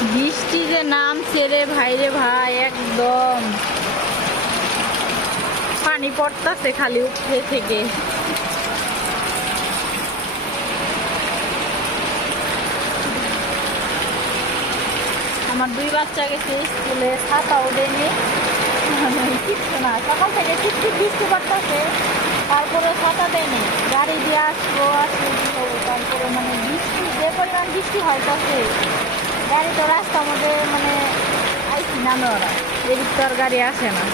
বৃষ্টি যে নাম ছেড়ে ভাইরে ভাই, একদম। পানি পড়তাছে খালি উঠে থেকে। আমার দুই বাচ্চা গেছে স্কুলে, ছাতা ওঠেনি। কিচ্ছু না, সকাল থেকে কিচ্ছু বৃষ্টি পড়তেছে। তারপরে ছাতা দেয়নি, গাড়ি দিয়ে আসব আসব তারপরে মানে বৃষ্টি, যে পরিমাণ বৃষ্টি হইতাছে গাড়ি তো রাস্তার মধ্যে মানে আইসি নামে ওরা এদিক তো আর গাড়ি আসে না।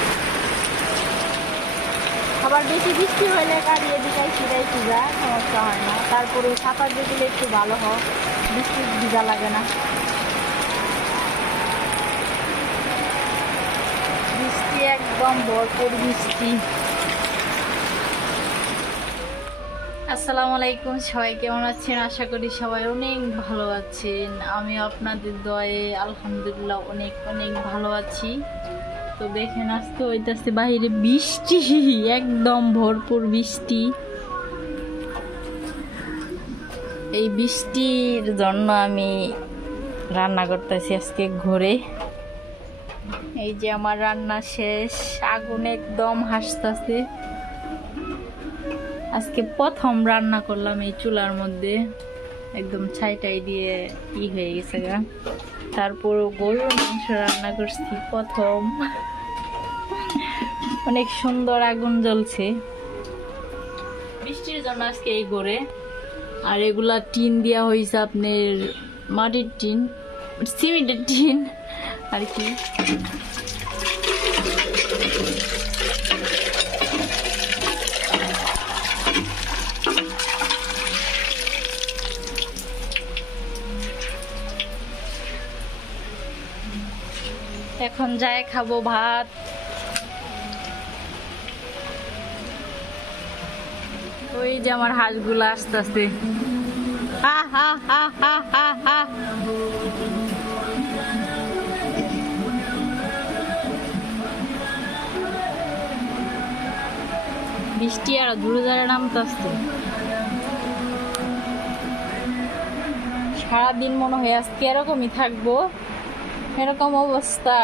আবার বেশি বৃষ্টি হলে গাড়ি এদিকে যাইসি যা, সমস্যা হয় না। তারপরে দিয়ে দিলে একটু ভালো হয়, বৃষ্টি ভিজা লাগে না। বৃষ্টি একদম ভরপুর বৃষ্টি। আসসালামু আলাইকুম, সবাই কেমন আছেন? আশা করি সবাই অনেক ভালো আছেন। আমি আপনাদের দয়ে আলহামদুলিল্লাহ অনেক অনেক ভালো আছি। তো দেখেন আজকে হইতাছে বাইরে বৃষ্টি, একদম ভরপুর বৃষ্টি। এই বৃষ্টির জন্য আমি রান্না করতেছি আজকে ঘরে। এই যে আমার রান্না শেষ, আগুন একদম হাসতেছে। আজকে প্রথম রান্না করলাম এই চুলার মধ্যে। একদম ছাই ছাইটাই দিয়ে ই হয়ে গেছে গা। তারপর গরুর মাংস রান্না করছি প্রথম। অনেক সুন্দর আগুন জ্বলছে। বৃষ্টির জন্য আজকে এই গড়ে আর এগুলা টিন দেওয়া হয়েছে আপনার মাটির টিন, সিমেন্টের টিন। আর কি? এখন যাই খাব ভাত। ওই যে আমার হাঁসগুলো আস্তে আস্তে হা হা হা হা হা হা। বৃষ্টি আর দূরে নামতে নামতেছে। সারাদিন মনে হয় আজকে এরকমই থাকব। এরকম অবস্থা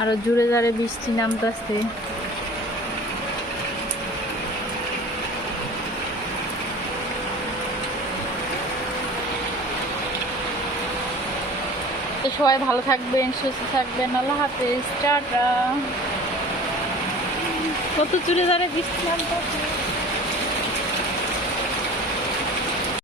আরও জুড়ে জারে বৃষ্টি নামতেছে। সবাই ভালো থাকবেন সুস্থ থাকবেন আল্লাহ হাফেজ টাটা। কত চুড়ে জারে বৃষ্টি